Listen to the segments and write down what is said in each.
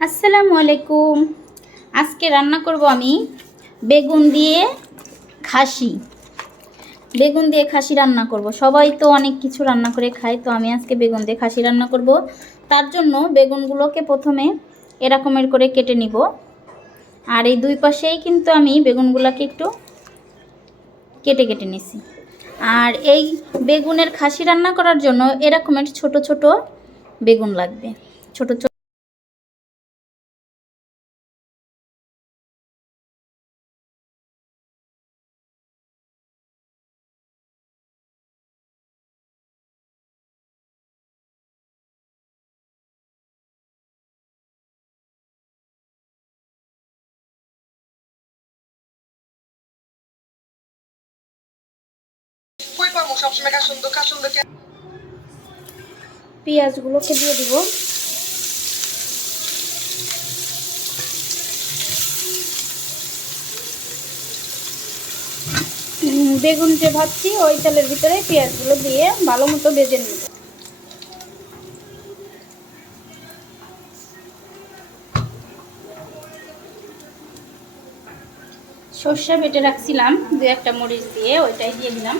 আসসালামু আলাইকুম। আজকে রান্না করব আমি বেগুন দিয়ে খাসি। বেগুন দিয়ে খাসি রান্না করব। সবাই তো অনেক কিছু রান্না করে খায়, তো আমি আজকে বেগুন দিয়ে খাসি রান্না করব। তার জন্য বেগুনগুলোকে প্রথমে এরকমের করে কেটে নিব। আর এই দুই পাশেই কিন্তু আমি বেগুনগুলোকে একটু কেটে কেটে নিছি। আর এই বেগুনের খাসি রান্না করার জন্য এরকমের ছোট ছোট বেগুন লাগবে। ছোট ছোট পাবো, সবসময় কাসুন্দ কাসুন্দ কে পেঁয়াজগুলোকে দিয়ে দিব। বেগুন যে ভাজছি, ওই তেলের ভিতরে পেঁয়াজগুলো দিয়ে ভালো মতো ভেজে নেব। সর্ষে বেটে রাখছিলাম, দু একটা মরিচ দিয়ে ওইটাই দিয়ে দিলাম।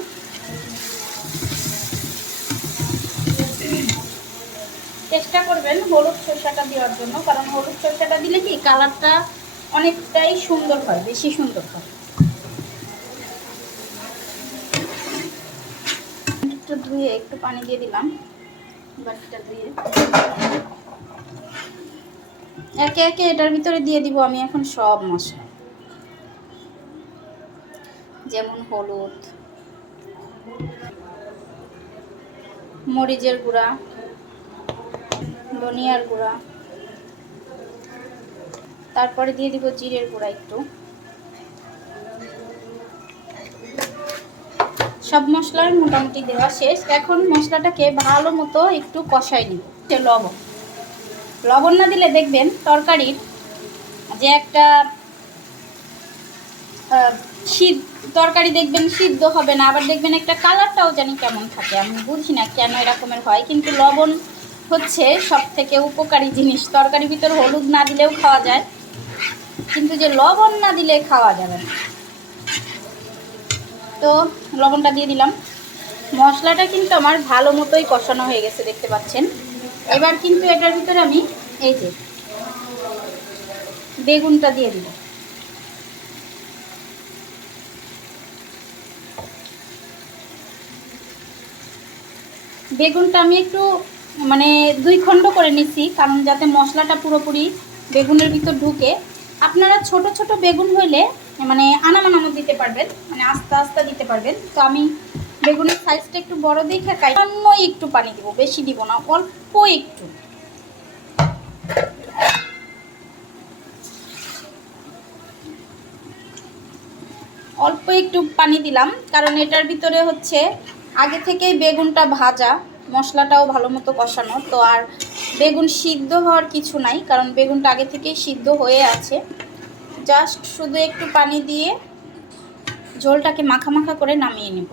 চেষ্টা করবেন হলুদ সরষাটা দেওয়ার জন্য, কারণ হলুদ সরষাটা দিলে কি কালারটা অনেকটাই সুন্দর হয়, বেশি সুন্দর হয়। একটু ধুয়ে একটু পানি দিয়ে দিলাম, বাটিটা ধুয়ে। একে একে এটার ভিতরে দিয়ে দিব আমি এখন সব মশলা। যেমন হলুদ, মরিচের গুঁড়া। ধনিয়ার গুঁড়া। তারপরে দিয়ে দিব জিরের গুঁড়া একটু। সব মশলার মোটামুটি দেওয়া শেষ। এখন মশলাটাকে ভালো মতো একটু কষাই নিব। লবণ। লবণ না দিলে দেখবেন তরকারির যে একটা সিদ্ধ, তরকারি দেখবেন সিদ্ধ হবে না। আবার দেখবেন একটা কালারটাও জানি কেমন থাকে। আমি বুঝি না কেন এরকমের হয়। কিন্তু লবণ হচ্ছে সব থেকে উপকারী জিনিস। তরকারির ভিতর হলুদ না দিলেও খাওয়া যায়, কিন্তু যে লবণ না দিলে খাওয়া যাবে না। তো লবণটা দিয়ে দিলাম। মশলাটা কিন্তু আমার ভালো মতোই কষানো হয়ে গেছে, দেখতে পাচ্ছেন। এবার কিন্তু এটার ভিতরে আমি এই যে বেগুনটা দিয়ে দিব বেগুনটা আমি একটু মানে দুই খণ্ড করে নিচ্ছি কারণ যাতে মশলাটা পুরোপুরি বেগুনের ভিতর ঢুকে। আপনারা ছোট ছোট বেগুন হইলে মানে আনামানামো দিতে পারবেন মানে আস্তে আস্তে দিতে পারবেন। তো আমি বেগুনের সাইজটা একটু বড় দেখে খাই অন্য একটু পানি দিব, বেশি দিব না, অল্প একটু। অল্প একটু পানি দিলাম, কারণ এটার ভিতরে হচ্ছে আগে থেকেই বেগুনটা ভাজা। মশলাটাও ভালো মতো কষানো। তো আর বেগুন সিদ্ধ হওয়ার কিছু নাই, কারণ বেগুনটা আগে থেকেই সিদ্ধ হয়ে আছে। জাস্ট শুধু একটু পানি দিয়ে ঝোলটাকে মাখা মাখা করে নামিয়ে নেব।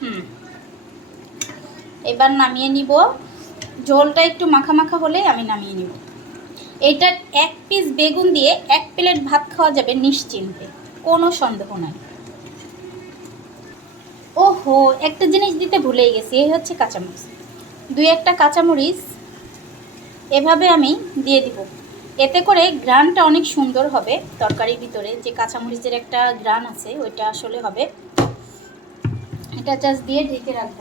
হুম। এবার নামিয়ে নিব। ঝোলটা একটু মাখা মাখা হলেই আমি নামিয়ে নিব। এইটার এক পিস বেগুন দিয়ে এক প্লেট ভাত খাওয়া যাবে নিশ্চিন্তে। কোনো সন্দেহ নাই। ওহো, একটা জিনিস দিতে ভুলেই গেছি, এই হচ্ছে কাঁচামরিচ। দুই একটা কাঁচামরিচ এভাবে আমি দিয়ে দিব। এতে করে গ্রানটা অনেক সুন্দর হবে, তরকারির ভিতরে যে কাঁচামরিচের একটা গ্রান আছে, ওইটা আসলে হবে। এটা জাস্ট দিয়ে ঢেকে রাখব।